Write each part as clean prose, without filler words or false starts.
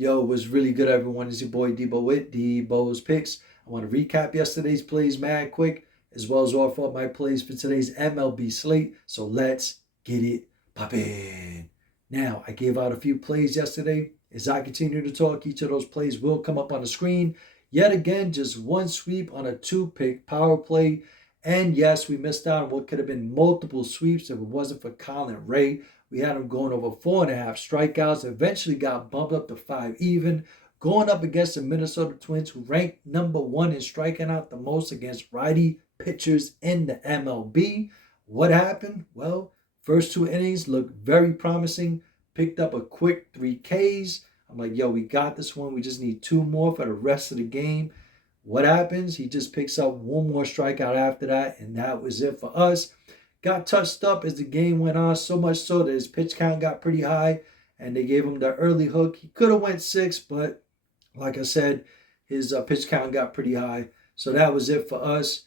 Yo, it was really good, everyone. It's your boy Debo with Debo's Picks. I want to recap yesterday's plays mad quick, as well as offer up my plays for today's MLB slate. So let's get it poppin'. Now, I gave out a few plays yesterday. As I continue to talk, each of those plays will come up on the screen. Yet again, just one sweep on a two-pick power play. And yes, we missed out on what could have been multiple sweeps if it wasn't for Colin Ray. We had him going over 4.5 strikeouts. Eventually got bumped up to 5 even. Going up against the Minnesota Twins, who ranked number 1 in striking out the most against righty pitchers in the MLB. What happened? Well, first 2 innings looked very promising. Picked up a quick 3 Ks. I'm like, yo, we got this one. We just need 2 more for the rest of the game. What happens? He just picks up 1 more strikeout after that, and that was it for us. Got touched up as the game went on, so much so that his pitch count got pretty high, and they gave him the early hook. He could have went 6, but like I said, his pitch count got pretty high. So that was it for us.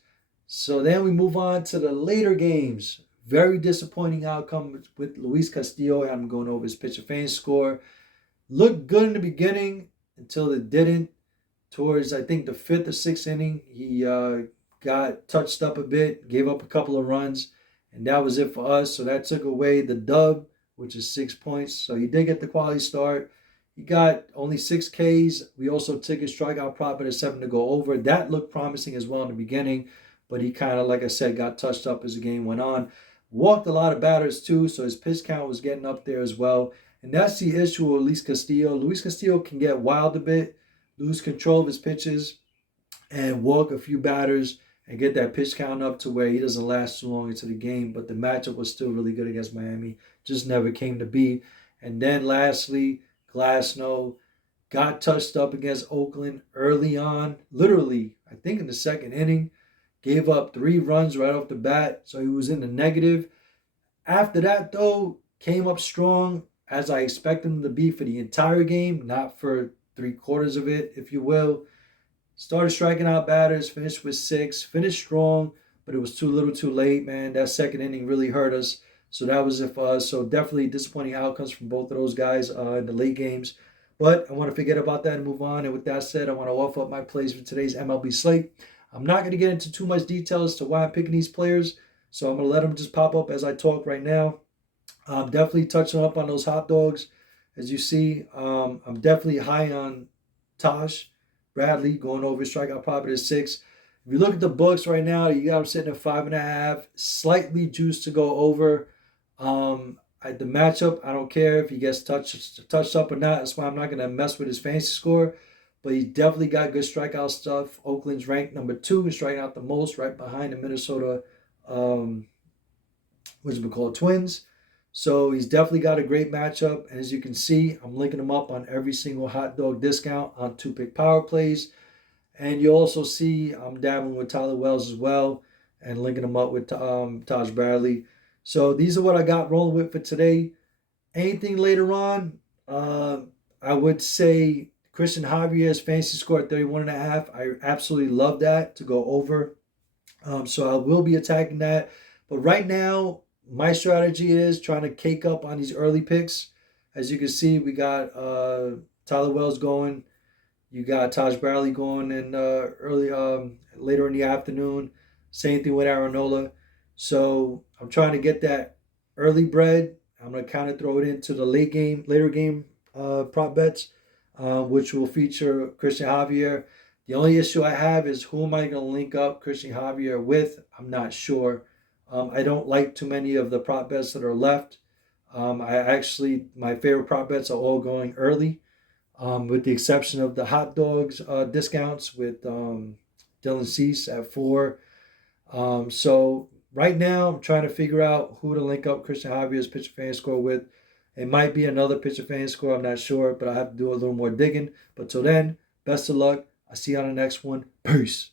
So then we move on to the later games. Very disappointing outcome with Luis Castillo. I'm going over his pitcher fan score. Looked good in the beginning until it didn't. Towards, I think, the 5th or 6th inning, he got touched up a bit, gave up a couple of runs, and that was it for us. So that took away the dub, which is 6 points. So he did get the quality start. He got only 6 Ks. We also took his strikeout prop at a 7 to go over. That looked promising as well in the beginning, but he kind of, like I said, got touched up as the game went on. Walked a lot of batters too, so his pitch count was getting up there as well. And that's the issue with Luis Castillo. Luis Castillo can get wild a bit, lose control of his pitches, and walk a few batters and get that pitch count up to where he doesn't last too long into the game. But the matchup was still really good against Miami. Just never came to be. And then lastly, Glasnow got touched up against Oakland early on. Literally, I think in the 2nd inning. Gave up 3 runs right off the bat. So he was in the negative. After that, though, came up strong as I expected him to be for the entire game. Not for 3/4 of it, if you will. Started striking out batters, finished with 6, finished strong, but it was too little too late, man. That 2nd inning really hurt us. So that was it for us. So definitely disappointing outcomes from both of those guys in the late games. But I want to forget about that and move on. And with that said, I want to offer up my plays for today's MLB slate. I'm not going to get into too much detail as to why I'm picking these players. So I'm going to let them just pop up as I talk right now. I'm definitely touching up on those hot dogs. As you see, I'm definitely high on Taj Bradley going over strikeout prop at 6. If you look at the books right now, you got him sitting at 5.5, slightly juiced to go over. The matchup, I don't care if he gets touched up or not. That's why I'm not going to mess with his fantasy score. But he definitely got good strikeout stuff. Oakland's ranked number 2 in striking out the most, right behind the Minnesota, Twins. So he's definitely got a great matchup. And as you can see, I'm linking him up on every single hot dog discount on 2-pick power plays. And you also see I'm dabbling with Tyler Wells as well and linking him up with Taj Bradley. So these are what I got rolling with for today. Anything later on, I would say Christian Javier's fantasy score at 31.5. I absolutely love that to go over. So I will be attacking that. But right now, my strategy is trying to cake up on these early picks. As you can see, we got Tyler Wells going. You got Taj Bradley going in later in the afternoon. Same thing with Aaronola. So I'm trying to get that early bread. I'm going to kind of throw it into the later game prop bets, which will feature Christian Javier. The only issue I have is who am I going to link up Christian Javier with? I'm not sure. I don't like too many of the prop bets that are left. My favorite prop bets are all going early, with the exception of the hot dogs discounts with Dylan Cease at 4. So right now I'm trying to figure out who to link up Christian Javier's pitcher fan score with. It might be another pitcher fan score, I'm not sure, but I have to do a little more digging. But till then, best of luck. I'll see you on the next one. Peace.